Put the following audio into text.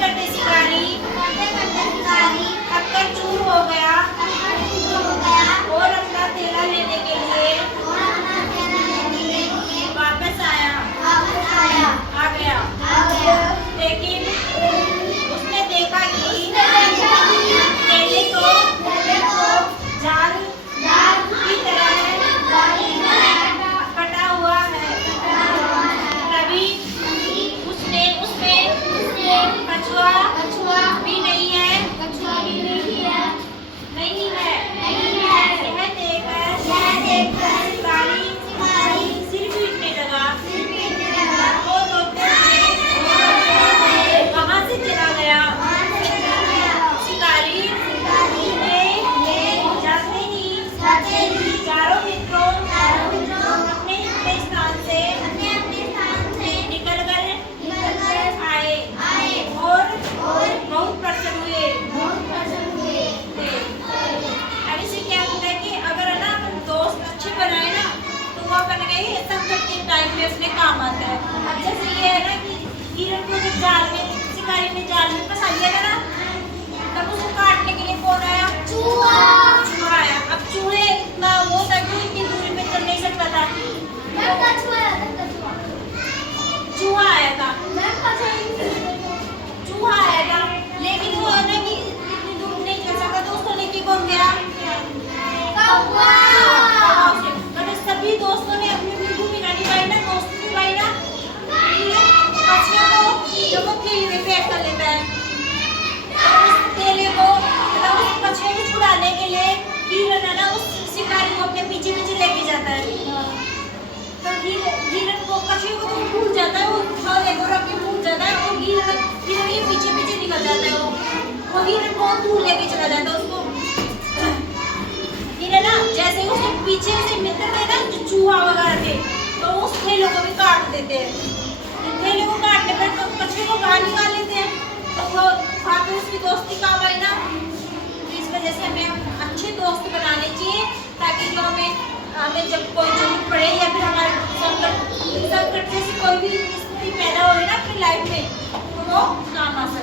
करते शिकारी थककर चूर हो गया और अपना थैला लेने के लिए वापस आ गया। लेकिन उसने देखा कि थैले तो जाल की तरह कटा हुआ है। तभी उसमें कछुआ भी नहीं है। यह देखकर शिकारी सिर पीटने लगा और रोते हुए वहां से चला गया। शिकारी जाते ही चारों मित्रों अपने अपने स्थान से निकल कर आए और बहुत प्रसन्न हुए थे। अब इससे क्या होता है कि अगर है ना अपन दोस्त अच्छे बनाए ना तो वो अपन कहीं संकट के टाइम में उसमें काम आता है। अब जैसे ये है ना कि हिरण को जब शिकारी ने जाल में फंसा लिया था ना, तब उसको काटने के लिए कौन आया? चूहा आया। अब चूहे इतना वो था कि इतनी दूरी पे चल नहीं सकता था, चूहा आया था। लेकिन वो है ना कि इतनी दूर नहीं चल सकता तो उसको लेके कौन गया? मतलब सभी दोस्तों ने अपनी अपनी भूमिका निभाई ना, दोस्त निभाई ना। कछुए को जब वो थैले में पैक कर लेता है और उस थैले को मतलब उस कछुए को छुड़ाने के लिए हिरण है ना उस शिकारी को अपने पीछे पीछे लेके जाता है। तो हिरण को कछुए को तो भूल जाता है, वो थैले को रख के भूल जाता है और हिरण के पीछे पीछे निकल जाता है। वो हिरण बहुत दूर लेके चला जाता है उसको। हिरण ना जैसे उसके पीछे से मित्र थे ना जो चूहा वगैरह थे, तो उस थैले को भी काट देते हैं। थैले को काटने पर तो कछुए को बाहर निकाल लेते हैं, तो वो वहाँ पे उसकी दोस्ती काम आई ना। तो इस वजह से हमें अच्छे दोस्त बनाने चाहिए ताकि जो हमें जब कोई जरूरत पड़े या फिर हमारे संकट जैसी कोई भी स्थिति पैदा हो ना अपनी लाइफ में तो वो काम आ सके।